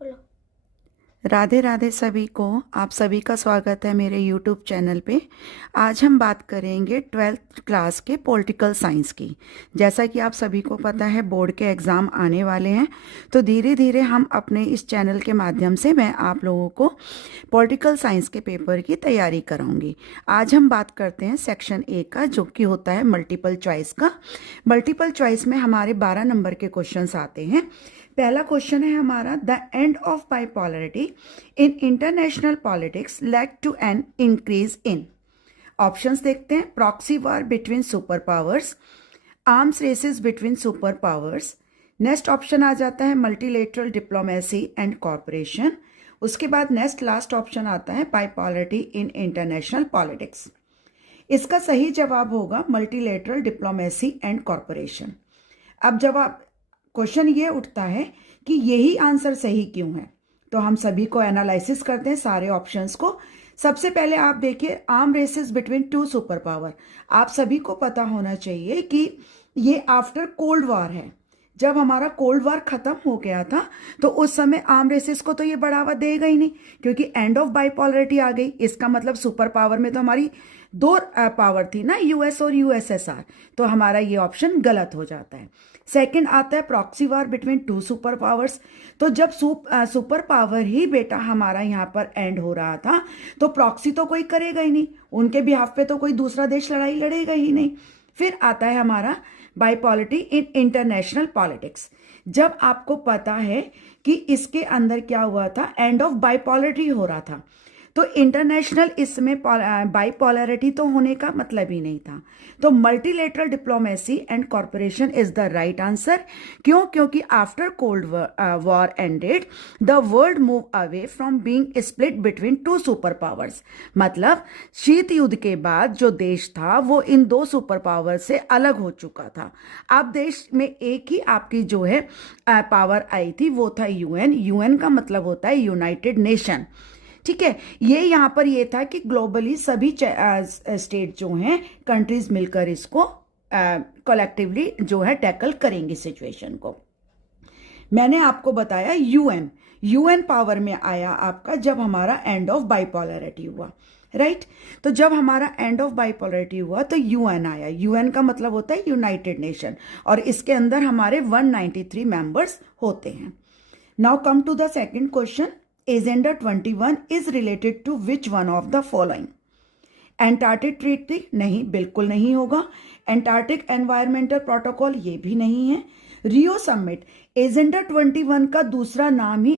बोलो। राधे राधे सभी को। आप सभी का स्वागत है मेरे YouTube चैनल पे। आज हम बात करेंगे 12th क्लास के पॉलिटिकल साइंस की। जैसा कि आप सभी को पता है बोर्ड के एग्ज़ाम आने वाले हैं, तो धीरे धीरे हम अपने इस चैनल के माध्यम से मैं आप लोगों को पॉलिटिकल साइंस के पेपर की तैयारी कराऊंगी। आज हम बात करते हैं सेक्शन ए का, जो कि होता है मल्टीपल चॉइस का। मल्टीपल चॉइस में हमारे 12 नंबर के क्वेश्चंस आते हैं। पहला क्वेश्चन है हमारा, the end of bipolarity in international politics led to an increase in. Options देखते हैं। Proxy war between super powers, arms races between super powers. Next option आ जाता है मल्टीलेटरल डिप्लोमेसी एंड कॉपरेशन। उसके बाद नेक्स्ट लास्ट ऑप्शन आता है bipolarity in international politics. इसका सही जवाब होगा मल्टीलेटरल डिप्लोमेसी एंड कॉरपोरेशन। अब जवाब क्वेश्चन ये उठता है कि यही आंसर सही क्यों है, तो हम सभी को एनालिसिस करते हैं सारे ऑप्शंस को। सबसे पहले आप देखिए, arm races between two super power. आप सभी को पता होना चाहिए कि ये आफ्टर कोल्ड वॉर है। जब हमारा कोल्ड वॉर खत्म हो गया था तो उस समय आर्म रेसेस को तो ये बढ़ावा देगा ही नहीं, क्योंकि एंड ऑफ बाइपोलैरिटी आ गई। इसका मतलब सुपर पावर में तो हमारी दो पावर थी ना, यूएस और यूएसएसआर, तो हमारा ये ऑप्शन गलत हो जाता है। सेकंड आता है प्रॉक्सी वार बिटवीन टू सुपर पावर्स। तो जब सुपर पावर ही बेटा हमारा यहाँ पर एंड हो रहा था, तो प्रॉक्सी तो कोई करेगा ही नहीं, उनके बिहाफ पे तो कोई दूसरा देश लड़ाई लड़ेगा ही नहीं। फिर आता है हमारा बाइपोलैरिटी इन इंटरनेशनल पॉलिटिक्स। जब आपको पता है कि इसके अंदर क्या हुआ था, एंड ऑफ बाइपोलैरिटी हो रहा था, तो इंटरनेशनल इसमें बाइपोलैरिटी तो होने का मतलब ही नहीं था। तो multilateral diplomacy and corporation is the right answer. क्यों? क्योंकि after cold war ended the world move away from being split between two super powers. मतलब शीत युद्ध के बाद जो देश था वो इन दो सुपर पावर से अलग हो चुका था। अब देश में एक ही आपकी जो है पावर आई थी, वो था यूएन। यूएन का मतलब होता है यूनाइटेड नेशन। ठीक है, ये यहाँ पर ये था कि ग्लोबली सभी स्टेट जो हैं, कंट्रीज मिलकर इसको कलेक्टिवली जो है टैकल करेंगे सिचुएशन को। मैंने आपको बताया यूएन, यूएन पावर में आया आपका जब हमारा एंड ऑफ बाइपोलैरिटी हुआ, राइट। तो जब हमारा एंड ऑफ बाइपोलैरिटी हुआ तो यूएन आया। यूएन का मतलब होता है यूनाइटेड नेशन, और इसके अंदर हमारे 193 मेंबर्स होते हैं। Now come to the second question. Agenda 21 is related to which one of the following? Antarctic treaty नहीं, बिल्कुल नहीं होगा। एंटार्क्टिक एनवायरमेंटल प्रोटोकॉल ये भी नहीं है। रियो समिट, एजेंडा 21 का दूसरा नाम ही